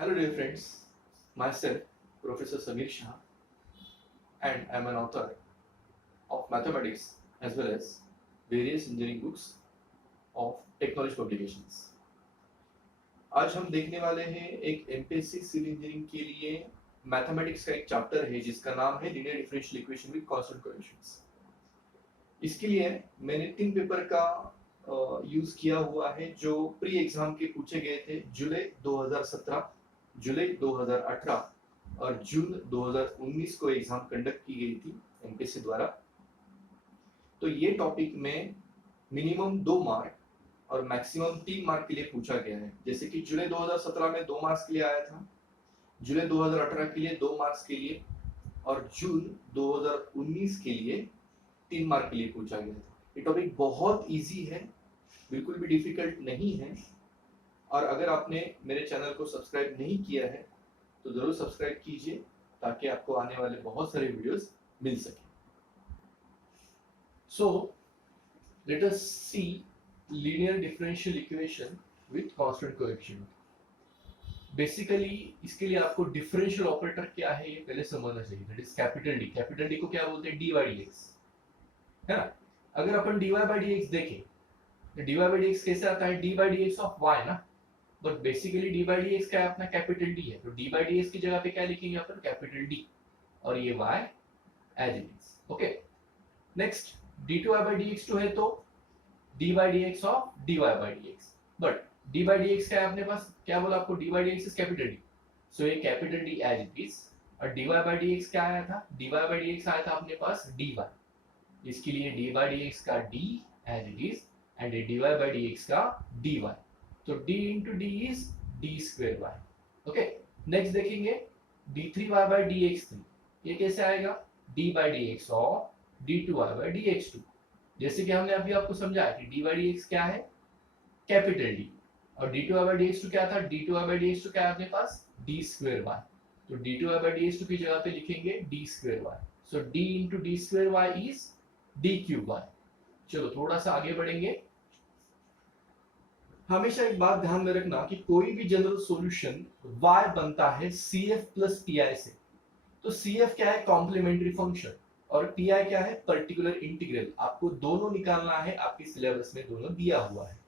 Hello dear friends, myself Professor Samir Shah and I am an author of mathematics as well as various engineering books of technology publications. आज हम देखने वाले हैं एक MPSC civil engineering के लिए mathematics का एक चैप्टर है जिसका नाम है linear differential equation with constant coefficients. इसके लिए मैंने 3 पेपर का यूज किया हुआ है जो प्री एग्जाम के पूछे गए थे जुलाई 2017, जुलाई 2018 और जून 2019 को एग्जाम कंडक्ट की गई थी एमपीएससी द्वारा। तो ये टॉपिक में मिनिमम 2 मार्क और मैक्सिमम 3 मार्क के लिए पूछा गया है। जैसे कि जुलाई 2017 में 2 मार्क्स के लिए आया था, जुलाई 2018 के लिए 2 मार्क्स के लिए और जून 2019 के लिए 3 मार्क के लिए पूछा गया था। ये टॉपिक बहुत इजी है, बिल्कुल भी डिफिकल्ट नहीं है। और अगर आपने मेरे चैनल को सब्सक्राइब नहीं किया है तो जरूर सब्सक्राइब कीजिए ताकि आपको आने वाले बहुत सारे वीडियोस मिल सके। So let us see linear differential equation with constant coefficient. Basically इसके लिए आपको डिफरेंशियल ऑपरेटर क्या है ये पहले समझना चाहिए। That is capital D. Capital D को क्या बोलते हैं? डी बाई डी एक्स, है ना। अगर अपन D Y by D X देखें तो D Y by D X कैसे आता है? D by D X of Y ना। But basically D by D X क्या है? अपना कैपिटल डी है। तो डी बाई डी एक्स की जगह पे क्या लिखेंगे अपन? कैपिटल डी और ये Y as it is. Okay, next D two Y by D X two है तो D by D X of D Y by D X. But D by D X क्या है अपने पास? क्या बोला आपको? D by D X is capital D, so ये capital D as it is. और D Y by D X क्या आया था? D Y by D X आया था अपने पास डी वाई, इसके लिए डी बाई डी एक्स का D as it is and D Y by D X का डी वाई। तो d into D is D square Y. Okay, next देखेंगे D three Y by D X three. ये कैसे आएगा? D by D X of D two Y by D X two. जैसे कि हमने अभी आपको समझाया कि डी बाई डी एक्स क्या है? Capital D. और D two Y by D X two क्या था? D two Y by D X two क्या है अपने पास? D square Y. तो D two Y by D X two की जगह पे लिखेंगे D square Y. So D into D square Y is D cube Y. चलो थोड़ा सा आगे बढ़ेंगे। हमेशा एक बात ध्यान में रखना कि कोई भी जनरल सॉल्यूशन y बनता है CF प्लस TI से। तो CF क्या है? कॉम्प्लीमेंट्री फंक्शन और TI क्या है? Particular integral. आपको दोनों निकालना है, आपके सिलेबस में दोनों दिया हुआ है।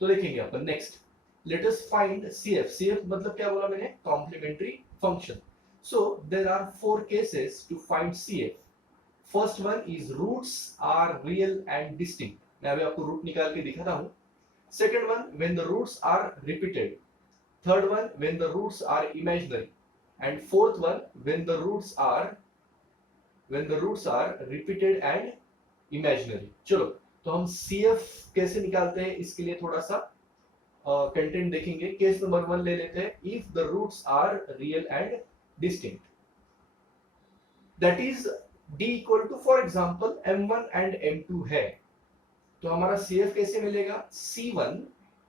तो देखेंगे अपन next. Let us find CF। CF मतलब क्या बोला मैंने? Complementary function. So there are 4 cases to find CF। First one is roots are real and distinct. मैं अभी आपको रूट निकाल के दिखाता हूं। Second one, when the roots are repeated. Third one, when the roots are imaginary. And fourth one, when the roots are repeated and imaginary. चलो तो हम CF कैसे निकालते हैं इसके लिए थोड़ा सा कंटेंट देखेंगे। केस नंबर 1 ले लेते हैं। If the roots are real and distinct, that is D equal to, for example, M1 and M2 है, तो हमारा CF कैसे मिलेगा? C1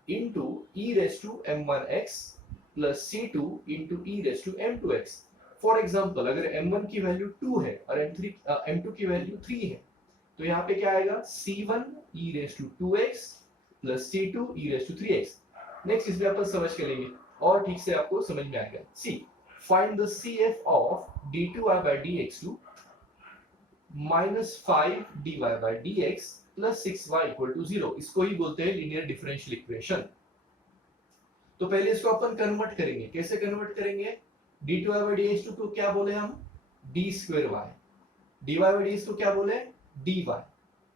into e raise to m1x plus C2 into e raise to m2x। For example अगर m1 की value 2 है और m2 की वैल्यू 3 है तो यहाँ पे क्या आएगा? C1 e raise to 2x plus C2 e raise to 3x। Next इसमें अपन समझ के लेंगे और ठीक से आपको समझ में आएगा। See find the CF of d2y by dx2 minus 5 dy by dx plus 6y equal to 0। इसको ही बोलते हैं लीनियर डिफरेंशियल इक्वेशन। तो पहले इसको अपन कन्वर्ट करेंगे। कैसे कन्वर्ट करेंगे? d2y by dx2 को क्या बोले हम? d square y। dy by dx को क्या बोले? dy।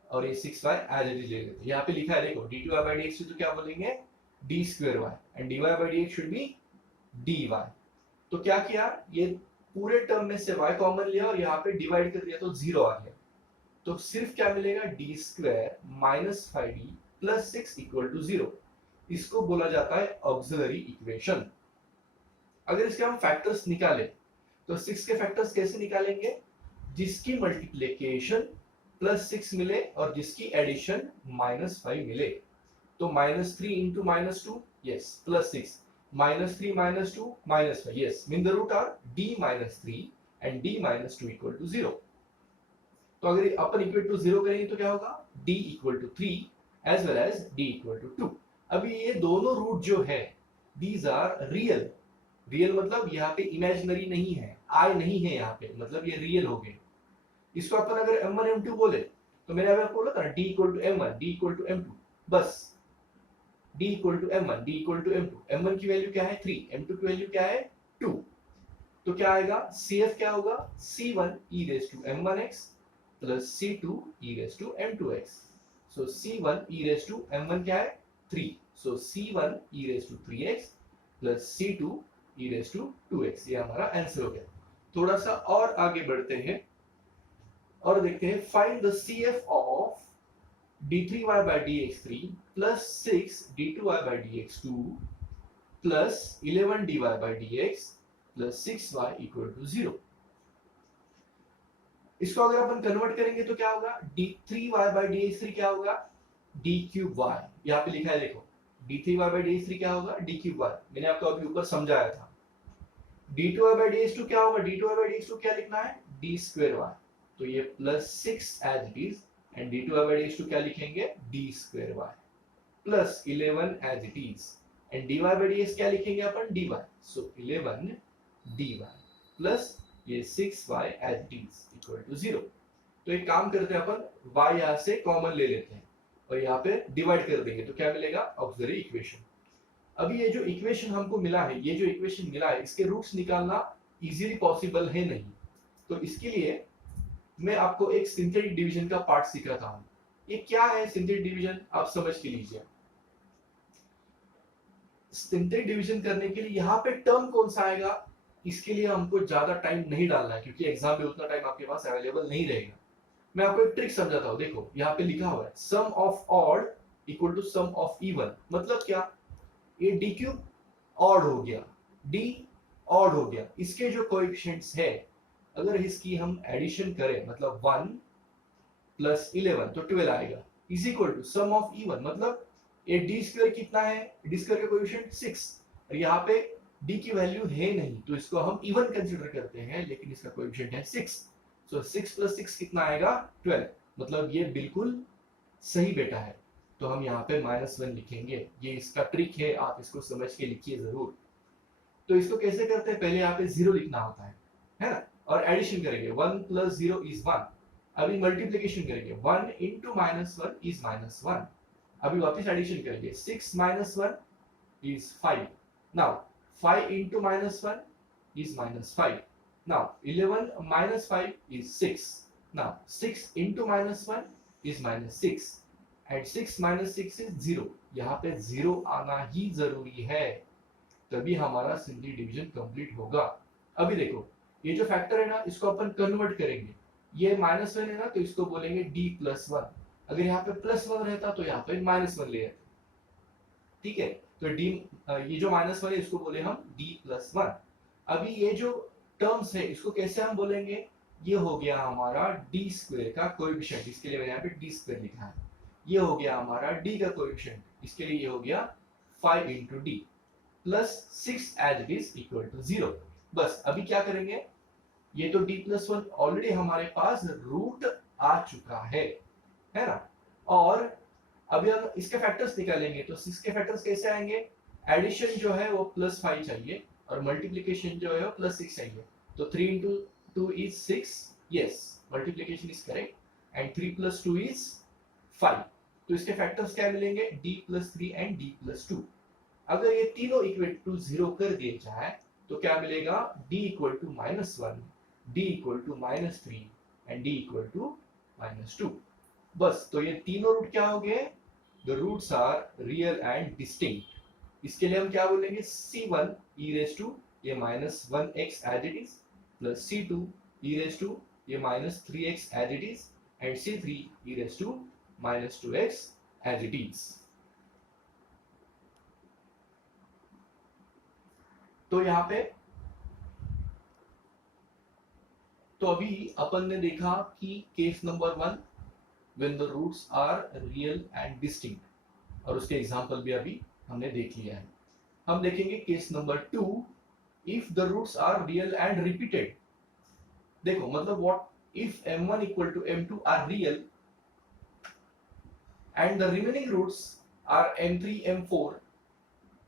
और ये 6y एज इट इज ले लेते हैं। यहाँ पे लिखा है देखो, d2y by dx2 तो क्या बोलेंगे? d square y and dy by dx should be dy। तो क्या किया? ये पूरे टर्म में से y कॉमन लिया और यहाँ पे डिवाइड कर दिया तो 0 आ गया। तो सिर्फ क्या मिलेगा? D square minus 5d plus 6 equal to 0। इसको बोला जाता है ऑक्सिलरी इक्वेशन। अगर इसके हम फैक्टर्स निकाले तो 6 के फैक्टर्स कैसे निकालेंगे? जिसकी मल्टीप्लिकेशन प्लस 6 मिले और जिसकी एडिशन माइनस 5 मिले। तो minus 3 into minus 2, yes, plus 6, minus 3 minus 2 minus 5, yes, mean the root are d minus 3 and d minus 2 equal to 0। तो अगर अपन इक्वल टू 0 करेंगे तो क्या होगा? d equal to 3 as well as d equal to 2। अभी ये दोनों root जो है दीज आर रियल रियल मतलब यहाँ पे इमेजिनरी नहीं है, आई नहीं है यहाँ पे, मतलब ये रियल हो गए। इसको अपन अगर m1 m2 बोले तो मैंने अभी आपको बोला था d equal to m1 d equal to m2, बस d equal to m1 d equal to m2। m1 की वैल्यू क्या है 3, m2 की वैल्यू क्या है 2, तो क्या आएगा cf क्या होगा c1 e raise to m1x plus c2 e raise to m2x। So c1 e raise to m1 क्या है 3, so c1 e raise to 3x plus c2 e raise to 2x, ये हमारा आंसर हो गया। थोड़ा सा और आगे बढ़ते हैं और देखते हैं find the CF of d3y by dx3 plus 6 d2y by dx2 plus 11 dy by dx plus 6y equal to 0। इसको अगर अपन कन्वर्ट करेंगे तो क्या होगा d3y by dx3 क्या होगा d cube y, यहाँ पे लिखा है देखो d3y by dx3 क्या होगा d cube y, मैंने आपको अभी ऊपर समझाया था। d2y by dx2 क्या होगा, d2y by dx2 क्या लिखना है d square y, तो ये plus 6 as it is and d2y by dx2 क्या लिखेंगे d square y plus 11 as it is and dy by dx क्या लिखेंगे अपन dy, सो 11 dy प्लस ये 6y as it is equal to 0। तो एक काम करते हैं अपन y यहाँ से कॉमन ले लेते हैं और यहाँ पे डिवाइड कर देंगे तो क्या मिलेगा ऑक्सिलरी इक्वेशन। अभी ये जो इक्वेशन हमको मिला है, ये जो इक्वेशन मिला है इसके रूट्स निकालना इजीली पॉसिबल है नहीं, तो इसके लिए मैं आपको एक सिंथेटिक डिवीजन का पार्ट सिखाता हूं। ये क्या है सिंथेटिक डिवीजन, आप समझ के लीजिए। सिंथेटिक डिवीजन करने के लिए यहाँ पे टर्म कौन सा आएगा, इसके लिए हमको ज्यादा टाइम नहीं डालना है क्योंकि एग्जाम में उतना टाइम आपके पास अवेलेबल नहीं रहेगा। मैं आपको एक ट्रिक समझाता हूँ, देखो यहाँ पे लिखा हुआ है sum of odd equal to sum of even, मतलब क्या, ये डी क्यूब ऑड हो गया, डी ऑड हो गया, इसके जो कोएफिशिएंट्स है अगर इसकी हम एडिशन करें मतलब 1 प्लस 11 तो 12 आएगा, is equal to sum of even, मतलब ये डी स्क्वायर कितना है, डी स्क्वायर का कोएफिशिएंट 6 और यहाँ पे डी की वैल्यू है नहीं तो इसको हम इवन कंसीडर करते हैं, लेकिन इसका कोएफिशिएंट है 6, सो 6 प्लस 6 कितना आएगा 12, मतलब ये बिल्कुल सही बेटा है, तो हम यहाँ पे -1 लिखेंगे। ये इसका ट्रिक है, आप इसको समझ के लिखिए जरूर। तो इसको कैसे करते हैं, पहले यहाँ पे 0 लिखना होता है ना, और एडिशन करेंगे 1 प्लस 0 इज 1, अभी मल्टीप्लिकेशन करेंगे 1 इंटू -1 इज -1, अभी वापस एडिशन करेंगे 6 -1 is 5, now 5 into -1 is -5, now 11 minus 5 is 6, now 6 into -1 is -6 and 6 minus 6 is 0, यहाँ पे 0 आना ही जरूरी है तभी हमारा सिंथेटिक डिवीजन कंप्लीट होगा। अभी देखो ये जो फैक्टर है ना इसको अपन कन्वर्ट करेंगे, ये -1 है ना तो इसको बोलेंगे d+1, अगर यहाँ पे +1 रहता तो यहाँ पे -1 ले आते, ठीक है, तो d ये जो -1 है इसको बोले हम d+1। अभी ये जो टर्म्स है इसको कैसे हम बोलेंगे, ये हो गया हमारा d स्क्वायर का कोएफिशिएंट, इसके लिए मैंने यहाँ पे d स्क्वायर लिखा है, ये हो गया हमारा d का कोएफिशिएंट, इसके लिए ये हो गया 5 into d plus 6 as it is equal to 0। बस अभी क्या करेंगे, ये तो d+1 ऑलरेडी हमारे पास रूट आ चुका है ना, और अभी हम इसके फैक्टर्स निकालेंगे तो 6 के फैक्टर्स कैसे आएंगे, एडिशन जो है वो +5 चाहिए और मल्टीप्लिकेशन जो है वो +6 चाहिए, तो 3 into 2 is 6, yes multiplication is correct and 3 plus 2 is 5, तो इसके फैक्टर्स क्या मिलेंगे d+3 and d+2। अगर ये तीनों इक्वल टू 0 कर दिए जाए तो क्या मिलेगा d equal to -1, d equal to -3 and d equal to -2। बस तो ये तीनों रूट क्या हो गए, the roots are real and distinct. इसके लिए हम क्या बोलेंगे c1 e raised to ये -1x as it is plus c2 e raised to ये -3x as it is and c3 e raised to -2x as it is। तो यहाँ पे तो अभी अपन ने देखा कि case number 1 when the roots are real and distinct, और उसके एग्जांपल भी अभी हमने देख लिया है। हम देखेंगे case number 2 if the roots are real and repeated। देखो मतलब what if m1 equal to m2 are real and the remaining roots are m3 m4,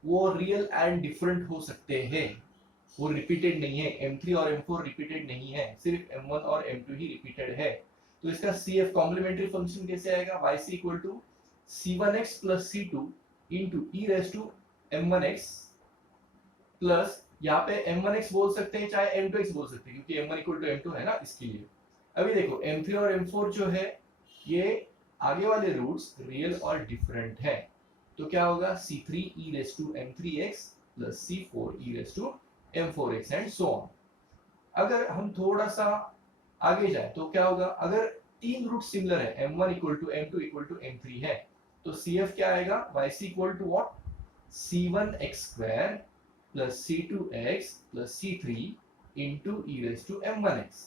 वो रियल एंड डिफरेंट हो सकते हैं। वो रिपीटेड नहीं है, M3 और M4 रिपीटेड नहीं है, सिर्फ M1 और M2 ही रिपीटेड है। तो इसका CF कॉम्प्लीमेंट्री फंक्शन कैसे आएगा, yc equal to c1x plus c2 into e raise to m1x plus यहाँ पे m1x बोल सकते हैं चाहे m2x बोल सकते हैं, क्योंकि m1 इक्वल टू m2 है ना, इसके लिए। अभी देखो m3 और m4 जो है ये आगे वाले रूट्स रियल और डिफरेंट है, तो क्या होगा c3 e raise to m3x plus c4 e raise to m4x and so on. अगर हम थोड़ा सा आगे जाए तो क्या होगा, अगर तीन रूट सिमिलर है, m1 equal to m2 equal to m3 है, तो CF क्या आएगा, yc equal to what, c1x square plus c2x plus c3 into e raise to m1x।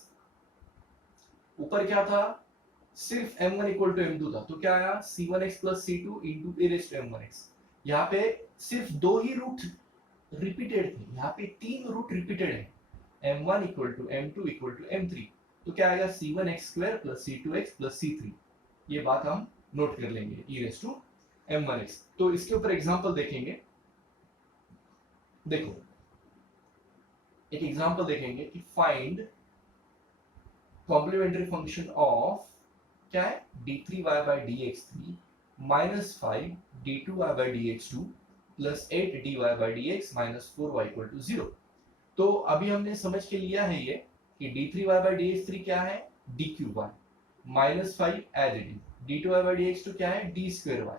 ऊपर क्या था, सिर्फ m1 इक्वल टू m2 था, तो क्या आया c1x plus c2 into e raise to m1x। यहाँ पे सिर्फ दो ही रूट रिपीटेड थे, यहाँ पे तीन रूट रिपीटेड है, m1 equal to m2 equal to m3, तो क्या आएगा c1x square plus c2x plus c3। ये बात हम नोट कर लेंगे, e रेस टू m1x। तो इसके ऊपर एग्जांपल देखेंगे। देखो एक एग्जांपल देखेंगे कि फाइंड कॉम्प्लीमेंट्री फंक्शन ऑफ क्या है d3y by dx3 minus 5 d2y by dx2 plus 8 dy by dx minus 4y equal to 0। तो अभी हमने समझ के लिया है ये कि d3y by dx3 क्या है dqy minus 5 as it is, d2y by dx2 क्या है d square y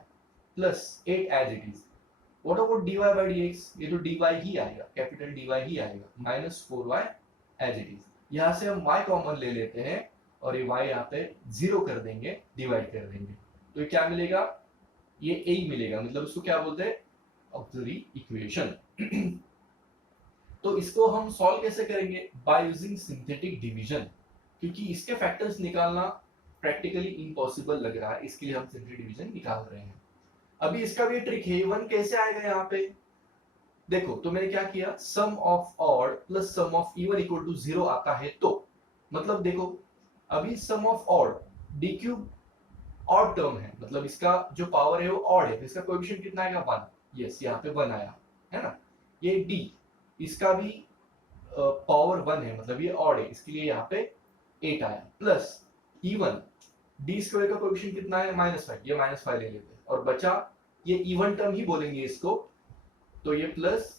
plus 8 as it is. What about dy by dx, ये तो dy ही आएगा, कैपिटल dy ही आएगा, minus 4y as it is. यहाँ से हम y कॉमन ले लेते हैं और ये y यहाँ पे 0 कर देंगे, डिवाइड कर देंगे, तो ये क्या मिलेगा, ये a मिलेगा, मतलब उसको क्या बोलते हैं ऑक्सिलरी इक्वेशन। तो इसको हम सॉल्व कैसे करेंगे, बाय यूजिंग सिंथेटिक डिवीजन, क्योंकि इसके फैक्टर्स निकालना प्रैक्टिकली इम्पॉसिबल लग रहा है, इसके लिए हम सिंथेटिक डिवीजन निकाल रहे हैं। अभी इसका भी ट्रिक है, 1 कैसे आएगा यहाँ पे, देखो तो मैंने क्या किया, sum of odd plus sum of even equal to 0 आता है, तो मतलब देखो अभी sum of odd d cube odd term है, मतलब इसका जो पावर है वो ऑड है, तो इसका कोएफिशिएंट कितना आएगा 1, यस यहाँ पे 1 आया है ना। ये d इसका भी पावर 1 है, मतलब ये ऑड है, इसके लिए यहाँ पे 8 आया, प्लस इवन d स्क्वायर का कोएफिशिएंट कितना है -5, ये -5 ले लेते हैं, और बचा ये इवन टर्म ही बोलेंगे इसको, तो ये प्लस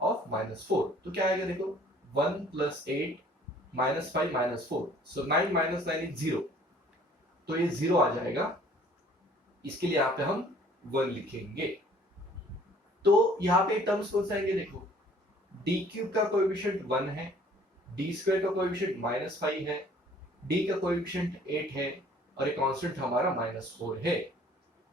ऑफ -4, तो क्या आएगा देखो 1 प्लस 8 -5 -4, सो 9 माइनस 9 इज 0, तो ये 0 आ जाएगा, इसके लिए यहाँ पे हम 1 लिखेंगे। तो यहाँ पे टर्म्स कौन से आएंगे, देखो d क्यूब का कोएफिशिएंट 1 है, d स्क्वायर का कोएफिशिएंट -5 है, d का कोएफिशिएंट 8 है, और ये कांस्टेंट हमारा -4 है।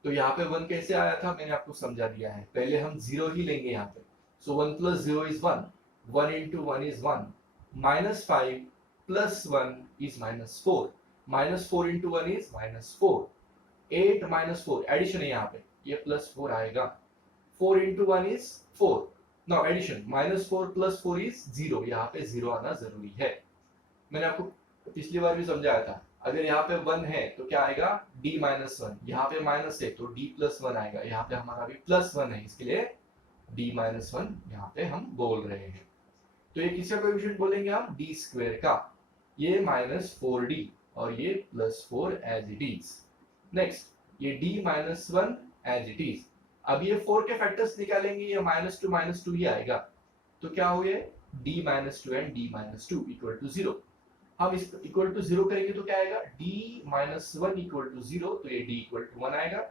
तो यहाँ पे 1 कैसे आया था मैंने आपको समझा दिया है, पहले हम 0 ही लेंगे यहाँ पे, so 1 plus 0 is 1, 1 into 1 is 1, -5 plus 1 is -4, -4 into 1 is -4, 8 -4 addition है यहाँ पे, ये प्लस 4 आएगा, 4 into 1 is 4, now addition -4 plus 4 is 0, यहाँ पे 0 आना जरूरी है। मैंने आपको पिछली बार भी समझाया था, अगर यहाँ पे 1 है तो क्या आएगा d -1, यहाँ पे माइनस है तो d प्लस 1 आएगा, यहाँ पे हमारा भी प्लस 1 है, इसके लिए d -1 यहाँ पे हम बोल रहे हैं। तो ये किसका कोएफिशिएंट बोलेंगे हम, d स्क्वायर का, ये -4d और ये +4 एज इट इज। नेक्स्ट ये d -1 एज इट इज। अब ये 4 के फैक्टर्स निकालेंगे, ये -2 ही आएगा, तो क्या हो गया d -2 and d -2 equal to 0। हम इस इक्वल टू 0 करेंगे तो क्या आएगा d -1 इक्वल टू 0, तो ये d इक्वल टू 1 आएगा,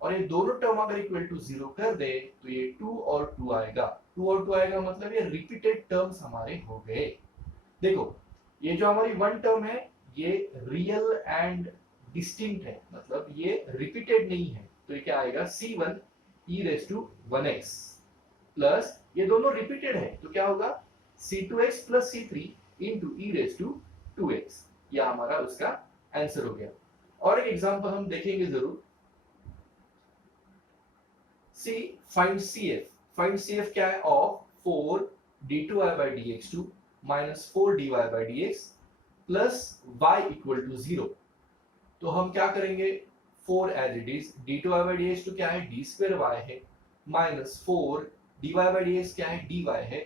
और ये दोनों टर्म अगर इक्वल टू 0 कर दे तो ये 2 और 2 आएगा, 2 और 2 आएगा, मतलब ये रिपीटेड टर्म्स हमारे हो गए। देखो ये जो हमारी 1 टर्म है ये रियल एंड डिस्टिंक्ट है, मतलब ये रिपीटेड नहीं है, तो ये क्या आएगा c1 e raise to 1x, plus ये दोनों रिपीटेड है तो क्या होगा c2x plus c3 into e raise to 2x, यह हमारा उसका आंसर हो गया। और एक एग्जांपल हम देखेंगे जरूर, फाइंड CF क्या है of 4 d2y by dx2 minus 4 dy by dx plus y equal to 0। तो हम क्या करेंगे, 4 as it is, d2y by dx2 क्या है d स्क्वायर y है, माइनस 4 dy by dx क्या है dy है,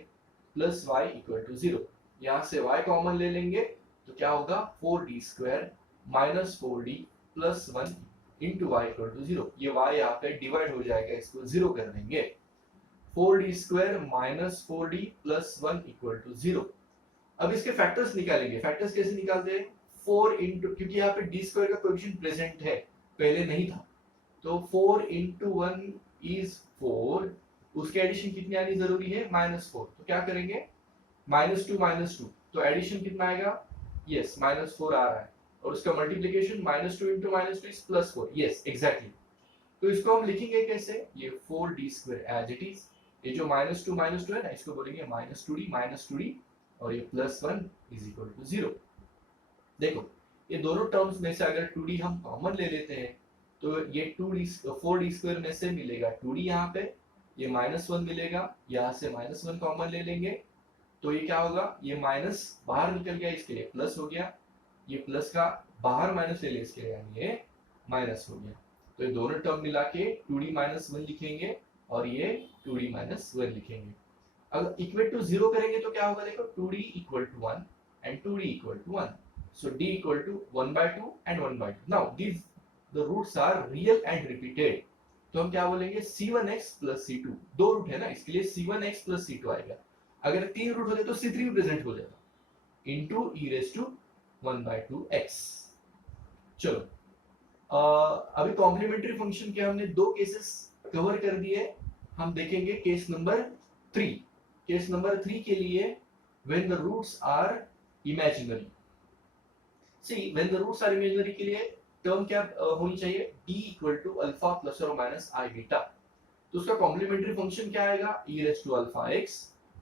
प्लस वाई इक्वल टू 0। यहाँ से y कॉमन ले लेंगे तो क्या होगा 4d² minus 4d plus 1 into y equal to 0। ये y यहाँ पे डिवाइड हो जाएगा, इसको 0 कर देंगे। 4d² minus 4d plus 1 equal to 0। अब इसके फैक्टर्स निकालेंगे। फैक्टर्स कैसे निकालते हैं? 4 इंटू, क्योंकि यहाँ पे d² का कोएफिशिएंट प्रेजेंट है, पहले नहीं था, तो 4 इंटू 1 इज 4। उसके एडिशन कितनी आनी जरूरी है? -4। तो क्या करेंगे? -2 तो एडिशन कितना आएगा? यस -4 आ रहा है। और उसका multiplication -2 into -2 is +4। Yes exactly. तो इसको हम लिखेंगे कैसे? ये 4d² एज इट इज। ये जो -2 है ना, इसको बोलेंगे -2d और ये +1 इज इक्वल टू 0। देखो ये दोनों टर्म्स में से अगर 2d हम कॉमन ले लेते हैं तो ये 4d² में से मिलेगा 2d, यहाँ पे ये -1 मिलेगा, यहाँ से -1 कॉमन ले लेंगे तो ये क्या होगा? ये माइनस बाहर निकल गया, इसके लिए प्लस हो गया। ये प्लस का बाहर माइनस ले ले, इसके लिए यानी ये माइनस हो गया। तो ये दोनों टर्म मिला के 2d - 1 लिखेंगे और ये 2d - 1 लिखेंगे। अगर इक्वल टू 0 करेंगे तो क्या होगा? देखो 2d = 1 and 2d = 1, so d = 1/2 and 1/2। now these the roots are real and repeated, तो हम क्या बोलेंगे? c1x + c2। दो रूट है ना, इसके लिए c1x + c2 आएगा। अगर 3 रूट होते तो c3 भी प्रेजेंट हो जाता, इनटू e⁻1/2x। चलो अभी कॉम्प्लीमेंट्री फंक्शन के हमने दो केसेस कवर कर दिए। हम देखेंगे केस नंबर 3। केस नंबर 3 के लिए when the roots are imaginary. See when the roots are imaginary के लिए टर्म क्या होनी चाहिए? d = अल्फा प्लस और माइनस i बीटा। तो उसका कॉम्प्लीमेंट्री फंक्शन क्या आएगा? e⁻α(x)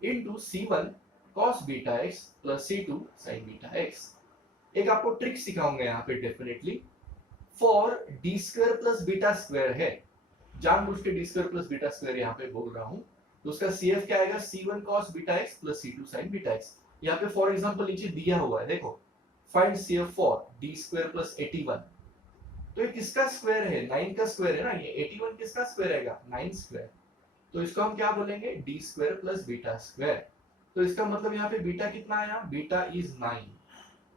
into c1 cos beta x plus c2 sin beta x। एक आपको ट्रिक सिखाऊंगा यहाँ पे definitely. For d² plus beta square है, जानबूझ के d² plus बीटा स्क्वायर यहाँ पे बोल रहा हूँ, तो उसका CF क्या आएगा? c1 cos beta x plus c2 sin beta x। यहाँ पे फॉर एग्जांपल नीचे दिया हुआ है, देखो find CF for d² plus 81। तो ये किसका स्क्वायर है? 9 का स्क्वायर है ना, ये 81 किसका स्क्वायर आएगा? 9 स्क्वायर। तो इसको हम क्या बोलेंगे? d² plus beta square. तो इसका मतलब यहाँ पे बीटा कितना आया? बीटा इज 9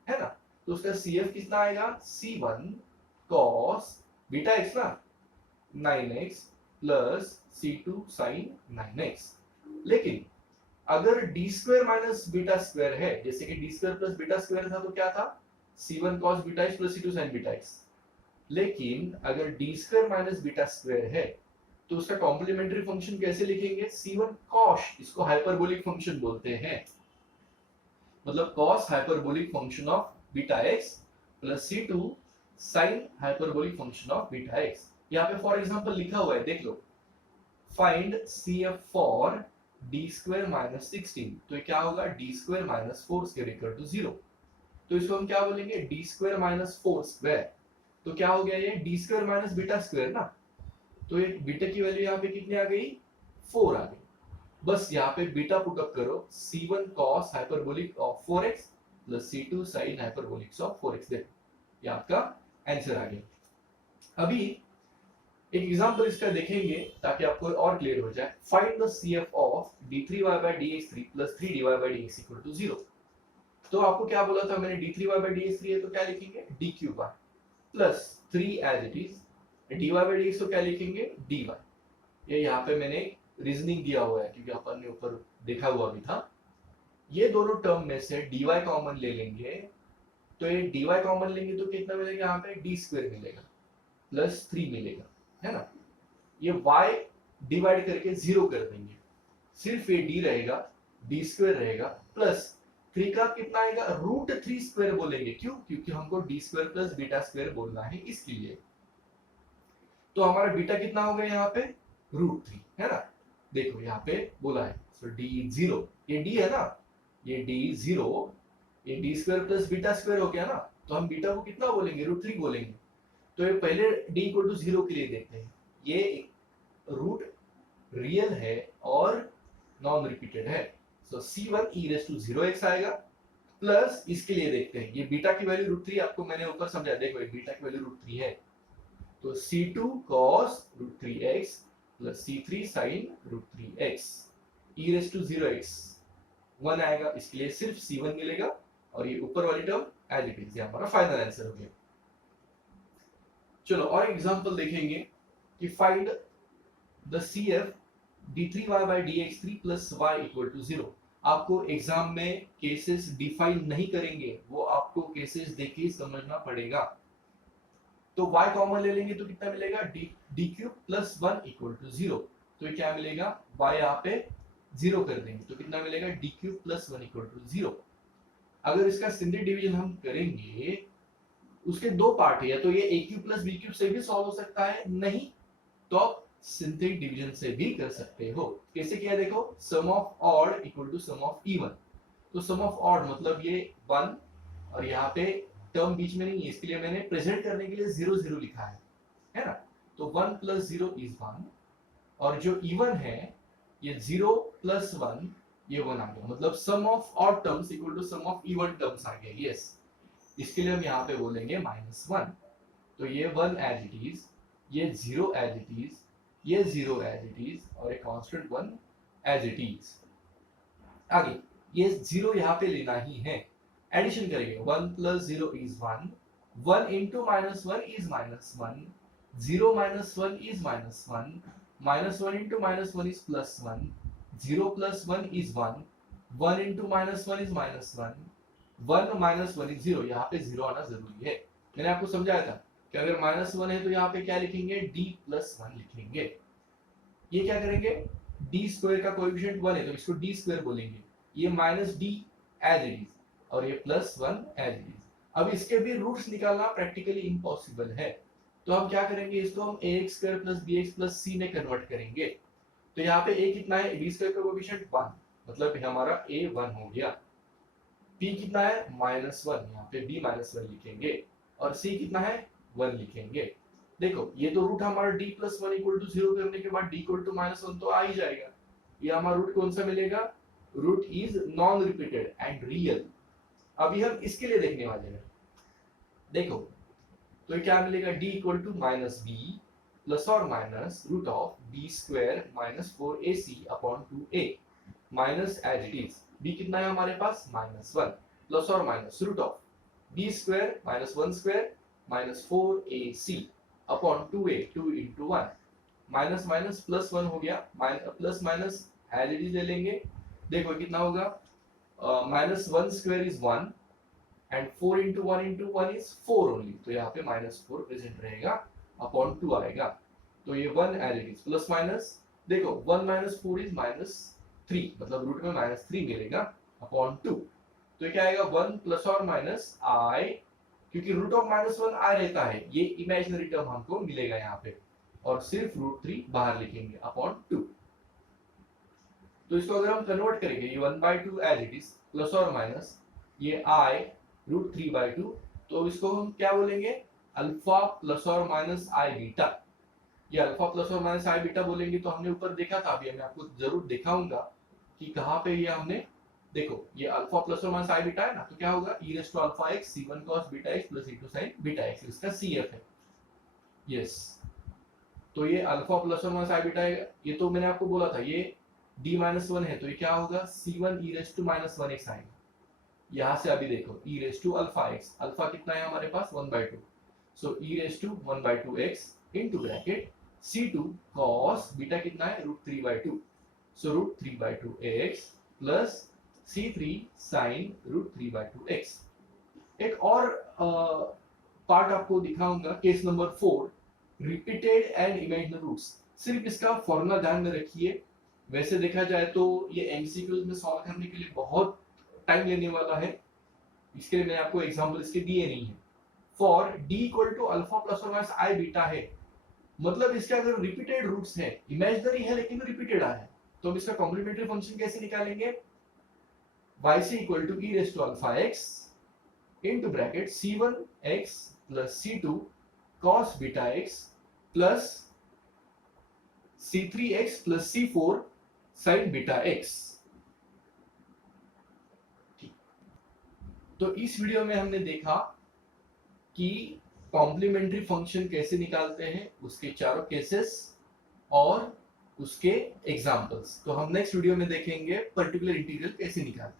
है ना, तो उसका CF कितना आएगा? c1 cos बीटा x ना 9x plus c2 sin 9x। लेकिन अगर d² माइनस बीटा स्क्वायर है, जैसे कि d² प्लस बीटा स्क्वायर था तो क्या था? c1 cos beta x plus c2 sin beta x। लेकिन अगर d² माइनस बीटा स्क्वायर है तो उसका कॉम्प्लीमेंट्री फंक्शन कैसे लिखेंगे? c1 cos, इसको हाइपरबोलिक फंक्शन बोलते हैं, मतलब cos hyperbolic function of beta x plus c2 sin hyperbolic function of beta x। यहाँ पे फॉर एग्जांपल लिखा हुआ है, देख लो, फाइंड CF फॉर d² - 16। तो ये क्या होगा? d² - 4 = 0। तो इसको हम क्या बोलेंगे? d² - 4 तो क्या हो गया? ये d² - बीटा स्क्वायर ना, तो ये बीटा की वैल्यू यहाँ पे कितनी आ गई? 4 आ गई। बस यहाँ पे बीटा पुट अप करो, c1 cos hyperbolic of 4x plus c2 sin hyperbolic of 4x। देखो ये आपका आंसर आ गया। अभी एक एग्जांपल इसका देखेंगे ताकि आपको और क्लियर हो जाए। Find the CF of d3y/dx3 plus 3dy/dx = 0। तो आपको क्या बोला था मैंने? d3y/dx3 है तो क्या लिखेंगे? d³ plus 3 as it is, dy/dx तो क्या लिखेंगे? dy। ये यहाँ पे मैंने रीजनिंग दिया हुआ है क्योंकि अपन ने ऊपर देखा हुआ भी था। ये दोनों टर्म में से dy कॉमन ले लेंगे, तो ये dy कॉमन लेंगे तो कितना मिलेगा? यहाँ पे d² मिलेगा प्लस 3 मिलेगा, है ना। ये y डिवाइड करके 0 कर देंगे, सिर्फ ये d रहेगा, d² रहेगा प्लस 3 का कितना आएगा? √3² बोलेंगे। क्यों? क्योंकि हमको d² प्लस बीटा स्क्वायर बोलना है, इसके लिए। तो हमारा बीटा कितना हो गया यहाँ पे? √3 है ना। देखो यहाँ पे बोला है, सो d0, ये d है ना, ये d0, ये d² प्लस बीटा स्क्वायर हो गया ना, तो हम बीटा को कितना बोलेंगे? √3 बोलेंगे। तो ये पहले d = 0 के लिए देखते हैं। ये रूट रियल है और नॉन रिपीटेड है, सो c1 e⁻0x आएगा प्लस इसके लिए देखते हैं, ये बीटा की वैल्यू √3 आपको मैंने ऊपर समझाया, देखो ये बीटा की वैल्यू √3 है, तो c2 cos √3x plus c3 sin √3x e⁻0x 1 आएगा, इसके लिए सिर्फ C1 मिलेगा और ये ऊपर वाली टर्म एज इट इज, ये हमारा फाइनल आंसर हो गया। चलो और एग्जांपल देखेंगे कि find the CF d3y by dx3 plus y equal to 0। आपको एग्जाम में केसेस डिफाइन नहीं करेंगे, वो आपको केसेस देके समझना पड़ेगा। तो y कॉमन ले लेंगे तो कितना मिलेगा, d cube plus 1 equal to 0। तो ये क्या मिलेगा, y यहाँ पे 0 कर देंगे तो कितना मिलेगा, d cube plus 1 equal to 0। अगर इसका सिंथेटिक डिवीजन हम करेंगे, उसके दो पार्ट है, या तो ये a cube plus b cube से भी सॉल्व हो सकता है, नहीं तो आप सिंथेटिक डिवीजन से भी कर सकते हो। कैसे किया देखो, sum of odd equal to sum of even. तो सम ऑफ ऑड मतलब ये 1 और यहाँ पे टर्म बीच में नहीं है, इसके लिए मैंने प्रेजेंट करने के लिए 0 0 लिखा है ना। तो 1 प्लस 0 इज 1 और जो इवन है ये 0 प्लस 1 ये 1 आ गया, मतलब sum of odd terms equal to sum of even terms आ गया। यस, इसके लिए हम यहाँ पे बोलेंगे -1। तो ये 1 एज इट इज, ये 0 एज इट इज, ये 0 एज इट इज और एक कांस्टेंट 1 एज इट इज। आगे ये 0 यहाँ पे लेना ही है, एडिशन करेंगे। 1 plus 0 is 1, 1 into -1 is -1, 0 minus 1 is -1, -1 into -1 is +1, 0 plus 1 is 1, 1 into -1 is -1, 1 minus 1 is 0। यहाँ पे 0 आना जरूरी है। मैंने आपको समझाया था कि अगर -1 है तो यहाँ पे क्या लिखेंगे, d plus 1 लिखेंगे। ये क्या करेंगे, d स्क्वायर का कोएफिशिएंट 1 है तो इसको d स्क्वायर बोलेंगे, ये -d एज इट इज और ये +1 एज इट इज। अब इसके भी रूट्स निकालना प्रैक्टिकली इम्पॉसिबल है, तो हम क्या करेंगे, इसको हम ax square plus bx plus c में कन्वर्ट करेंगे। तो यहाँ पे a कितना है, b स्क्वायर का कोएफिशिएंट 1, मतलब हमारा a 1 हो गया। p कितना है, -1, यहाँ पे b -1 लिखेंगे और c कितना है, 1 लिखेंगे। देखो ये तो रूट हमारा d प्लस 1 इक्वल टू 0 करने के बाद d इक्वल टू -1 तो आ ही जाएगा। ये हमारा रूट कौन सा मिलेगा, root is non repeated and real. अभी हम इसके लिए देखने वाले हैं। देखो तो ये क्या मिलेगा, d equal to -b plus और minus root of b square -4ac upon 2a minus as it is. b कितना है हमारे पास, -1 प्लस और minus root of b square -1 square -4ac upon 2a, 2 into 1 minus minus plus 1 हो गया, plus minus as it is ले लेंगे। देखो कितना होगा, -1 square is 1 and 4 into 1 into 1 is 4 only, तो यहाँ पे -4 प्रेजेंट रहेगा अपॉन 2 आएगा। तो ये 1 as it is plus minus, देखो 1 - 4 इज -3, मतलब रूट में -3 मिलेगा अपॉन 2। तो ये क्या आएगा, 1 प्लस और माइनस i, क्योंकि रूट ऑफ -1 i रहता है, ये इमेजिनरी टर्म हमको मिलेगा यहाँ पे, और सिर्फ √3 बाहर लिखेंगे अपॉन 2। तो इसको अगर हम कन्वर्ट करेंगे, ये 1/2 एज इट इज प्लस और माइनस ये i √3/2, तो इसको हम क्या बोलेंगे, अल्फा प्लस और माइनस आई बीटा। ये अल्फा प्लस और माइनस आई बीटा बोलेंगे तो हमने ऊपर देखा था, अभी मैं आपको जरूर दिखाऊंगा कि कहाँ पे ये हमने, देखो ये अल्फा प्लस और माइनस आई बीटा है ना, तो क्या होगा, e raised to alpha x c1 cos beta x plus e2 sin beta x, इसका CF है। यस, तो ये अल्फा प्लस और माइनस आई बीटा है, ये तो मैंने आपको बोला था ये d-1 है, तो ये क्या होगा, c1 e raised to -1x आएगा। यहाँ से अभी देखो e raised to alpha x, alpha कितना है हमारे पास, 1/2, सो e raised to 1/2x into bracket c2 cos beta कितना है, √3/2, सो √3/2x plus c3 sin √3/2x। एक और पार्ट आपको दिखाऊंगा, case number 4, repeated and imaginary roots. सिर्फ इसका फॉर्मूला ध्यान में रखिए, वैसे देखा जाए तो ये एमसीक्यूज में सॉल्व करने के लिए बहुत टाइम लेने वाला है, इसके लिए मैंने आपको एग्जांपल इसके दिए नहीं है। For d equal to alpha plus और माइनस i बीटा है, मतलब इसके अगर रिपीटेड रूट्स है, इमेजिनरी है लेकिन रिपीटेड आ है, तो हम इसका कॉम्प्लीमेंट्री फंक्शन कैसे निकालेंगे, yc equal to e raised to alpha x into bracket c1x plus c2 cos beta x plus c3x plus c4 sin beta x। तो इस वीडियो में हमने देखा कि कॉम्प्लीमेंट्री फंक्शन कैसे निकालते हैं, उसके चारों केसेस और उसके एग्जाम्पल्स। तो हम नेक्स्ट वीडियो में देखेंगे पर्टिकुलर इंटीग्रल कैसे निकालते हैं।